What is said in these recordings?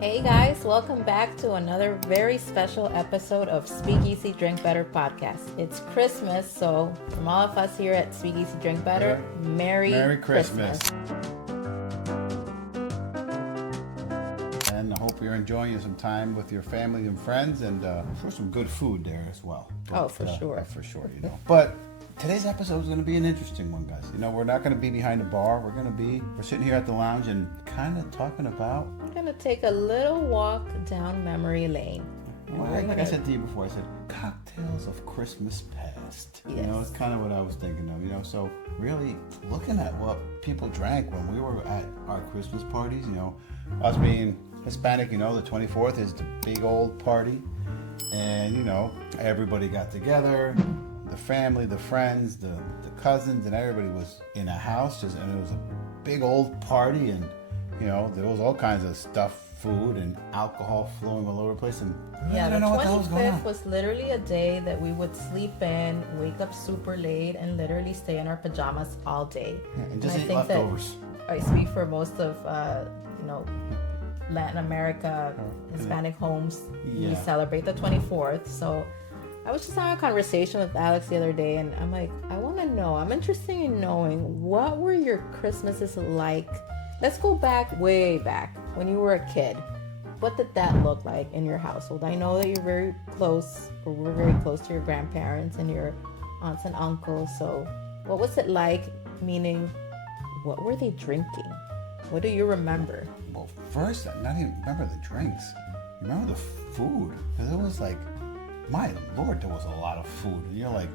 Hey guys, welcome back to another very special episode of Speakeasy Drink Better podcast. It's Christmas, so from all of us here at Speakeasy Drink Better, Merry Christmas. And I hope you're enjoying some time with your family and friends, and for some good food there as well. But, for sure. For sure, But today's episode is going to be an interesting one, guys. We're not going to be behind the bar. We're sitting here at the lounge and kind of talking about... We're going to take a little walk down memory lane. Like I said to you before, I said cocktails of Christmas past. Yes. It's kind of what I was thinking of, So really looking at what people drank when we were at our Christmas parties, us being Hispanic, the 24th is the big old party. And, everybody got together, the family, the friends, the cousins, and everybody was in a house, and it was a big old party, and, there was all kinds of stuff, food and alcohol flowing all over the place. And yeah, the 25th was literally a day that we would sleep in, wake up super late, and literally stay in our pajamas all day. Yeah, and just eat leftovers. I speak for most of, Latin America, Hispanic homes. Yeah. We celebrate the 24th. So I was just having a conversation with Alex the other day, and I'm like, I want to know. I'm interested in knowing, what were your Christmases like? Let's go way back when you were a kid. What did that look like in your household? I know that you're very close, or we're very close to your grandparents and your aunts and uncles. So what was it like? Meaning, what were they drinking? What do you remember? Well, first, I not even remember the drinks. Remember the food? Because it was like, my Lord, there was a lot of food. And you're like,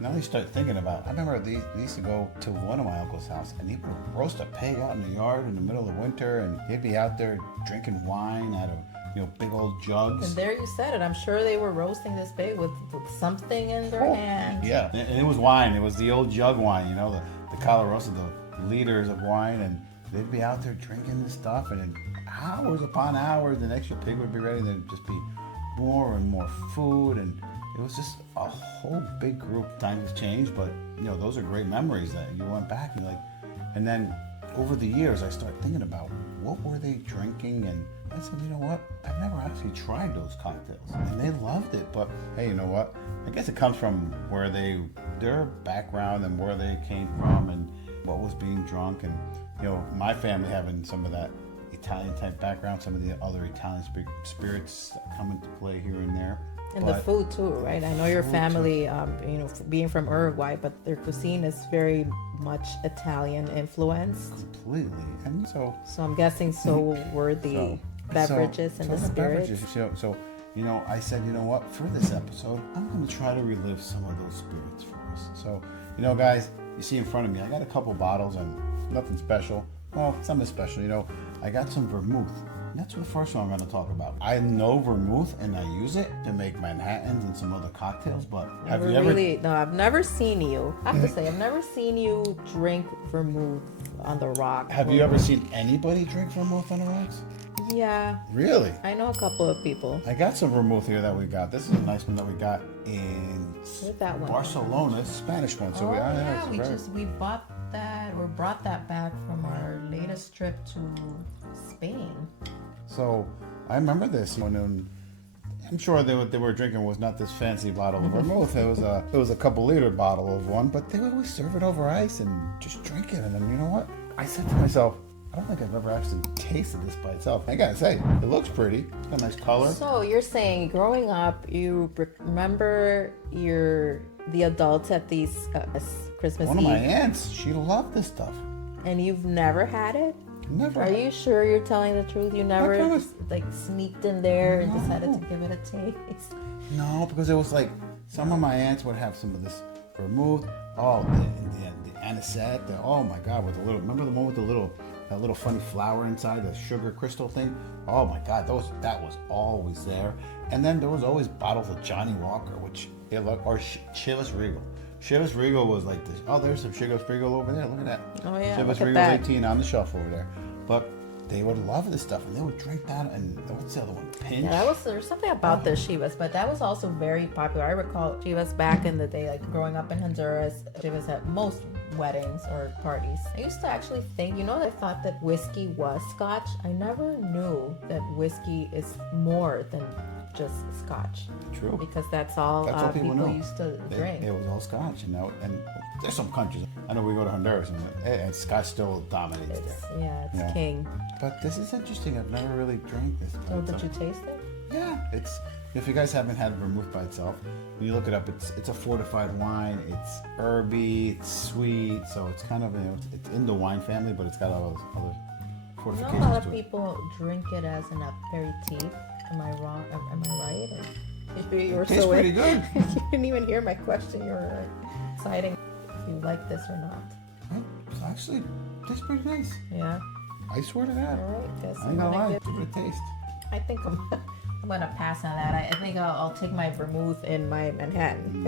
now you start thinking about, I remember they used to go to one of my uncle's house, and he would roast a pig out in the yard in the middle of winter, and he'd be out there drinking wine out of, big old jugs. And there you said it. I'm sure they were roasting this pig with something in their hand. Yeah, and it was wine. It was the old jug wine, the Calarosa, the liters of wine, and they'd be out there drinking this stuff, and in hours upon hours, the next year pig would be ready, and there'd just be more and more food, and it was just a whole big group. Times have changed, but those are great memories that you went back and and then over the years I started thinking about what were they drinking, and I said, you know what, I've never actually tried those cocktails, and they loved it. But hey, you know what, I guess it comes from where their background and where they came from and what was being drunk, and my family having some of that Italian type background, some of the other Italian spirits that come into play here and there. And the food too, right? I know your family, being from Uruguay, but their cuisine is very much Italian influenced. Completely. And so I'm guessing were the beverages and the spirits. So, I said, you know what, for this episode, I'm going to try to relive some of those spirits for us. So, guys, you see in front of me, I got a couple bottles and nothing special. Well, something special, I got some vermouth. That's the first one I'm going to talk about. I know vermouth, and I use it to make Manhattans and some other cocktails, but have you ever... No, I've never seen you. I have to say, I've never seen you drink vermouth on the rocks. Have you ever seen anybody drink vermouth on the rocks? Yeah. Really? I know a couple of people. I got some vermouth here that we got. This is a nice one that we got in Barcelona, Spanish one. So we bought that or brought that back from our latest trip to Spain. So I remember this one, and I'm sure what they were drinking was not this fancy bottle of vermouth. It was a couple liter bottle of one, but they would always serve it over ice and just drink it. And then, you know what? I said to myself, I don't think I've ever actually tasted this by itself. I gotta say, it looks pretty. It's got a nice color. So you're saying, growing up, you remember the adults at these Christmas Eve? One of my aunts, she loved this stuff. And you've never had it? Never. Are you sure you're telling the truth? You never sneaked in there and decided to give it a taste? No, because it was like some of my aunts would have some of this vermouth. Oh, the anisette. Oh my God, with the little. Remember the one with that little funny flower inside, the sugar crystal thing? Oh my God, that was always there. And then there was always bottles of Johnny Walker, or Chivas Regal. Chivas Regal was like this. Oh, there's some Chivas Regal over there. Look at that. Oh yeah. Chivas Regal 18 on the shelf over there. But they would love this stuff, and they would drink that. And what's the other one? Pinch. Yeah, there's something about the Chivas, but that was also very popular. I recall Chivas back in the day, like growing up in Honduras, Chivas at most weddings or parties. I used to actually think, I thought that whiskey was scotch. I never knew that whiskey is more than just scotch. True. Because that's all people used to drink. It was all scotch, and there's some countries. I know we go to Honduras, and scotch still dominates there. It's king. But this is interesting. I've never really drank this. Oh, did you taste it? Yeah, it's. If you guys haven't had vermouth by itself, when you look it up, it's a fortified wine. It's herby, it's sweet, so it's kind of it's in the wine family, but it's got all those other fortifications. A lot of people drink it as an aperitif. Am I wrong? Am I right? You were tastes pretty good. You didn't even hear my question. You were deciding if you like this or not. It actually tastes pretty nice. Yeah. I swear to God. All right. Guess I ain't gonna lie. Give it a taste. I think I'm gonna pass on that. I think I'll take my vermouth in my Manhattan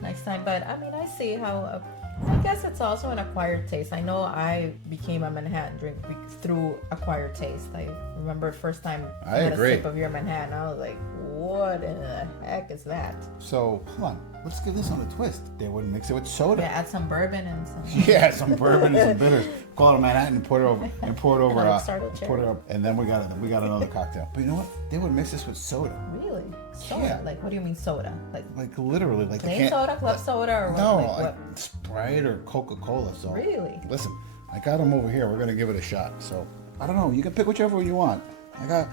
next time. But I mean, I see how. I guess it's also an acquired taste. I know I became a Manhattan drink through acquired taste. I remember the first time I had a sip of your Manhattan. I was like, what in the heck is that? So, hold on. Let's give this on a twist. They would mix it with soda. Yeah, add some bourbon and some... Yeah, some bourbon and some bitters. Call it a Manhattan and pour it over. Pour it up. And then we got another cocktail. But you know what? They would mix this with soda. Really? Soda? Yeah. Like, what do you mean soda? Like literally. Like plain soda, club soda, or what? No, like Sprite or Coca-Cola. So really? Listen, I got them over here. We're going to give it a shot. So, I don't know. You can pick whichever one you want. I got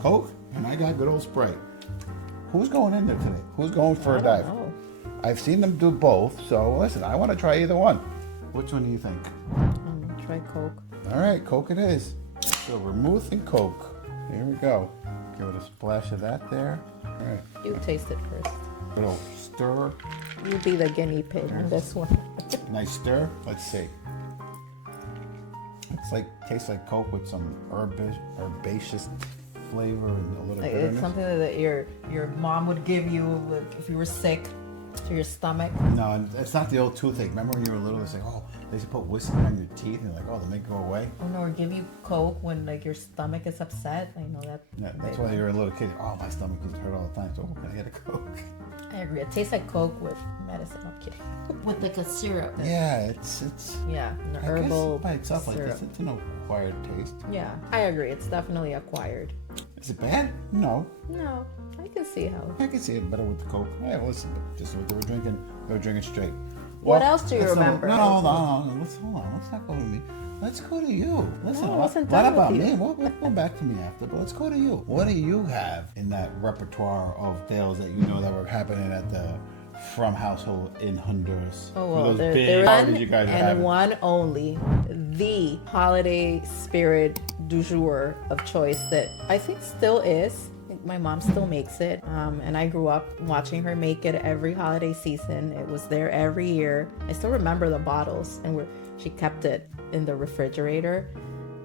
Coke and I got good old Sprite. Who's going in there today? Who's going for a dive? Know. I've seen them do both, so listen, I want to try either one. Which one do you think? I'm gonna try Coke. All right, Coke it is. So vermouth and Coke. Here we go. Give it a splash of that there. All right. You taste it first. Good old stir. You be the guinea pig on this one. Nice stir. Let's see. Tastes like Coke with some herbaceous flavor and a little bitterness. It's something that your mom would give you if you were sick to your stomach. No, it's not the old toothache. Remember when you were little? It's like, oh, they used to put whiskey on your teeth, and you're like, oh, they make it go away. Oh no, or give you Coke when your stomach is upset. I know that. Yeah, that's why you're a little kid. Oh, my stomach used to hurt all the time. So can I get a Coke? I agree. It tastes like Coke with medicine. I'm kidding. With a syrup. Yeah, it's. Yeah, an I herbal guess by itself syrup. like this, it's an acquired taste. Yeah, I agree. It's definitely acquired. Is it bad? No. No, I can see how. I can see it better with the Coke. Yeah, well, listen, but just what they were drinking straight. What else do you remember? No. Hold on. Let's not go to me. Let's go to you. Listen, no, what about me? We'll go back to me after, but let's go to you. What do you have in that repertoire of tales that you know that were happening at the From household in Honduras? Oh, well, there one and one only, the holiday spirit du jour of choice that I think still is. My mom still makes it, and I grew up watching her make it every holiday season. It was there every year. I still remember the bottles, and she kept it in the refrigerator.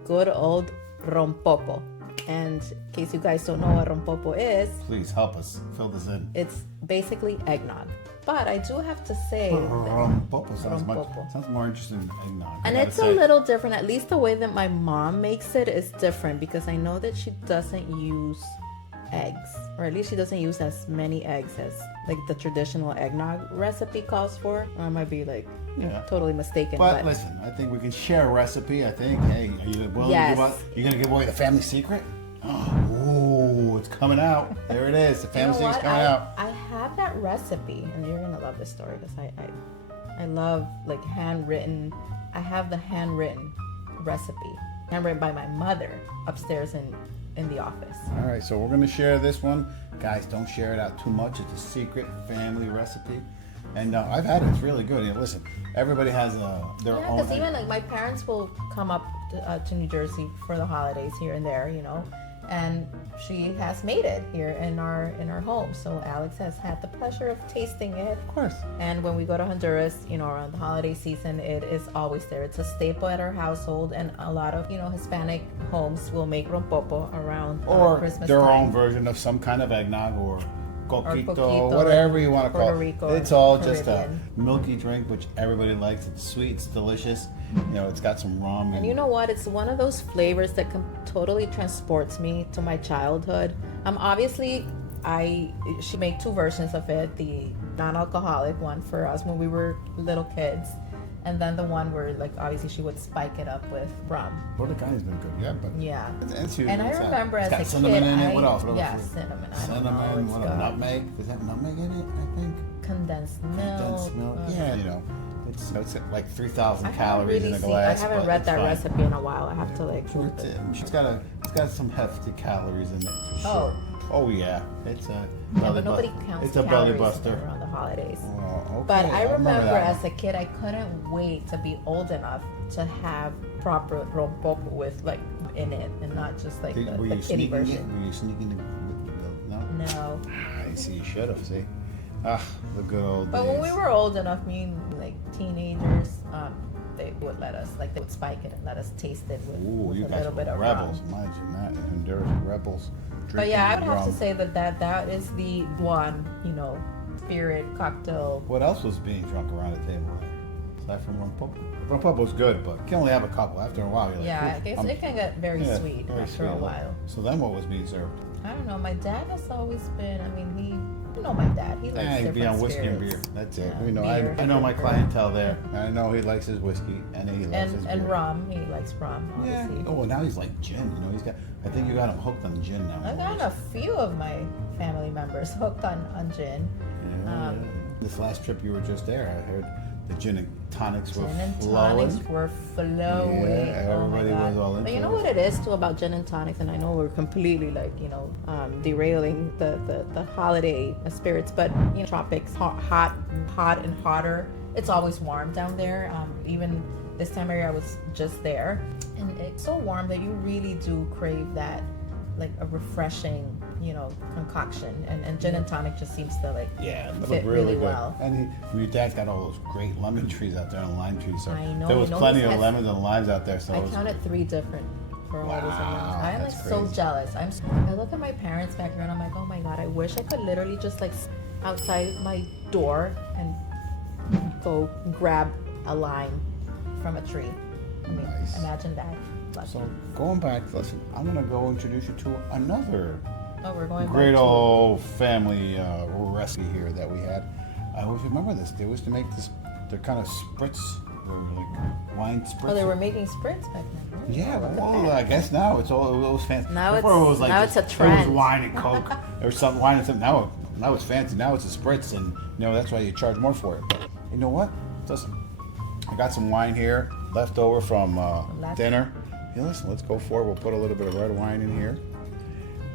Good old rompopo. And in case you guys don't know what rompopo is, please help us fill this in. It's basically eggnog. But I do have to say rompopo sounds more interesting than eggnog. And it's a little different. At least the way that my mom makes it is different, because I know that she doesn't use eggs, or at least she doesn't use as many eggs as the traditional eggnog recipe calls for. Or I might be totally mistaken. But listen, I think we can share a recipe. I think. Hey, are you willing to give up? You're gonna give away the family secret? Oh, it's coming out. There it is. The family secret's coming out. I have that recipe, and you're gonna love this story because I love handwritten. I have the handwritten recipe, handwritten by my mother upstairs in the office. All right, so we're going to share this one. Guys, don't share it out too much. It's a secret family recipe. And I've had it. It's really good. Listen, everybody has their own. Yeah, because even my parents will come up to New Jersey for the holidays here and there, and she has made it here in our home. So Alex has had the pleasure of tasting it. Of course. And when we go to Honduras, around the holiday season, it is always there. It's a staple at our household, and a lot of Hispanic homes will make rompopo around or Christmas their time. own version of some kind of eggnog, or coquito, whatever you want to call it. Rico, it's all just a Caribbean. milky drink, which everybody likes. It's sweet, it's delicious. You know, it's got some rum. And you know what? It's one of those flavors that totally transports me to my childhood. Obviously, she made 2 versions of it: the non-alcoholic one for us when we were little kids, and then the one where, like, obviously she would spike it up with rum. Well, the guy's been good, yeah, but Yeah. and I remember as a kid, cinnamon in it. What else? Yeah, cinnamon. Cinnamon. What a nutmeg? Does that have nutmeg in it? I think. Condensed milk. Yeah, you know. It's like 3,000 calories in a glass. I haven't read that recipe in a while. I have to like. It's got some hefty calories in it for sure. Oh yeah, it's a belly but nobody counts it's a belly calories buster around the holidays. Oh, okay. But I remember that as a kid, I couldn't wait to be old enough to have proper rompopo with like in it, and not just like the kiddie version. Were you sneaking it? No. No. I see. You should have. See. The good old But days. when we were old enough, me and like teenagers, they would let us, like, they would spike it and let us taste it with, you a guys little bit of rebels. rum. Imagine that. Honduras rebels. But yeah, I would have rum. to say that is the one, spirit cocktail. What else was being drunk around the table? Aside from rompopo. Rompopo's good, but you can only have a couple. After a while, you're like, Yeah, I guess it can get very sweet very after a while. So then what was being served? I don't know. My dad has always been, my dad. He likes He'd different be on whiskey spirits. and beer. That's it. Beer. I know my clientele there. I know he likes his whiskey and he loves his beer. And rum. He likes rum, obviously. Yeah. Oh, now he's like gin. I think you got him hooked on gin now. I've gotten a few of my family members hooked on gin. Yeah. This last trip you were just there, I heard the gin and tonics were flowing. flowing. Yeah, everybody was all into But you know it. what it is too about gin and tonics, and I know we're completely derailing the holiday spirits, but tropics, hot and hotter. It's always warm down there. Even this time of year, I was just there, and it's so warm that you really do crave that, like a refreshing, concoction, and gin and tonic just seems to fit really good. well. And your dad's got all those great lemon trees out there and lime trees. So I know. there was plenty of has- lemons and limes out there. So I counted 3 different for all those lemons. I'm that's so crazy. jealous. I look at my parents back here and I'm like, oh my god, I wish I could literally just outside my door and go grab a lime from a tree. Nice. Imagine that. But, So going back, listen, I'm gonna go introduce you to another we're going great back old family recipe here that we had. I always remember this. They used to make this. They're kind of spritz, or like wine spritz. they were making spritz back then. Yeah, well, I guess now it's all it was fancy. Now Before it was like it's a It trend. was wine and coke or something. Wine and something. Now it's fancy. Now it's a spritz, and that's why you charge more for it. But you know what? Listen, I got some wine here left over from dinner. Yeah, listen, let's go for it. We'll put a little bit of red wine in here,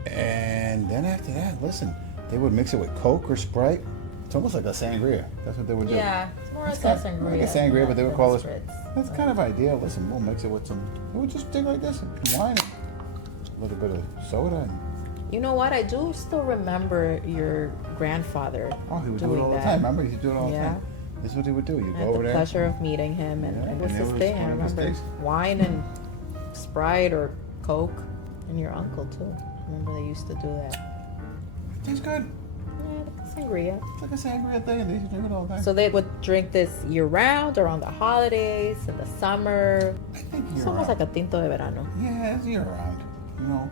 and then after that, listen, they would mix it with Coke or Sprite. It's almost like a sangria. That's what they would do. Yeah, it's more like a sangria. Like a sangria, but they would call it. spritz. That's kind of ideal. Listen, we'll mix it with some. We'll just dig like this, wine, a little bit of soda. And, You know what? I do still remember your grandfather. he would do it doing all the that. time. Remember, he would do it all the Yeah. time. This is what he would do. You I go had over the there. pleasure of meeting him, and Yeah, it was and it his was thing. I one of his remember things. wine and Sprite or Coke, and your uncle too. I remember they used to do that. Tastes good. Yeah, like a sangria. It's like a sangria thing, and they used to drink it all the time. So they would drink this year round, or on the holidays, in the summer. I think It's year almost round. like a tinto de verano. Yeah, it's year round.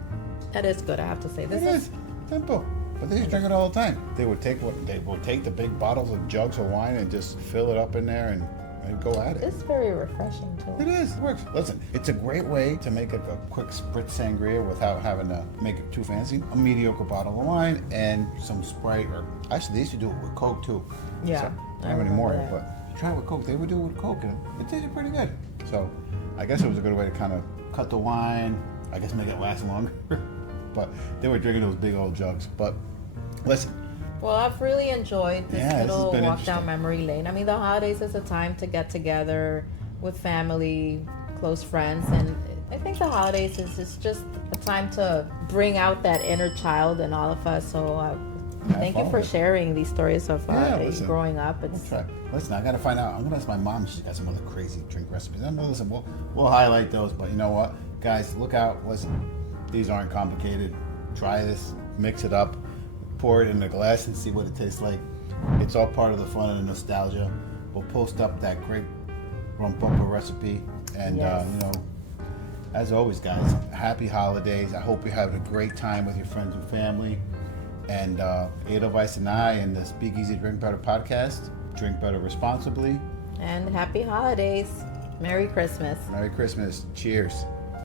That is good, I have to say. This It is is simple. But they used to drink it all the time. They would take the big bottles of jugs of wine and just fill it up in there and go at it. it's very refreshing too. It is. It works. Listen, it's a great way to make a quick spritz sangria without having to make it too fancy. A mediocre bottle of wine and some Sprite, or actually they used to do it with Coke too. Yeah, So, I not anymore, remember but try it with Coke. They would do it with Coke, and it tasted pretty good. So, I guess it was a good way to kind of cut the wine. I guess make it last longer. But they were drinking those big old jugs. But listen. Well, I've really enjoyed this Yeah, this has little been walk down interesting. memory lane. I mean, the holidays is a time to get together with family, close friends, and I think the holidays is just a time to bring out that inner child in all of us. So thank you fun for with it. sharing these stories of Listen. growing up. We'll It's try. Listen, I gotta find out. I'm gonna ask my mom if she's got some other crazy drink recipes. And listen, we'll highlight those. But you know what, guys, look out. Listen, these aren't complicated. Try this, mix it up. pour it in a glass and see what it tastes like. It's all part of the fun and the nostalgia. We'll post up that great rum pumper recipe. And, Yes. as always, guys, happy holidays. I hope you're having a great time with your friends and family. And Edelweiss and I and the Speakeasy Drink Better podcast, drink better responsibly. And happy holidays. Merry Christmas. Merry Christmas. Cheers.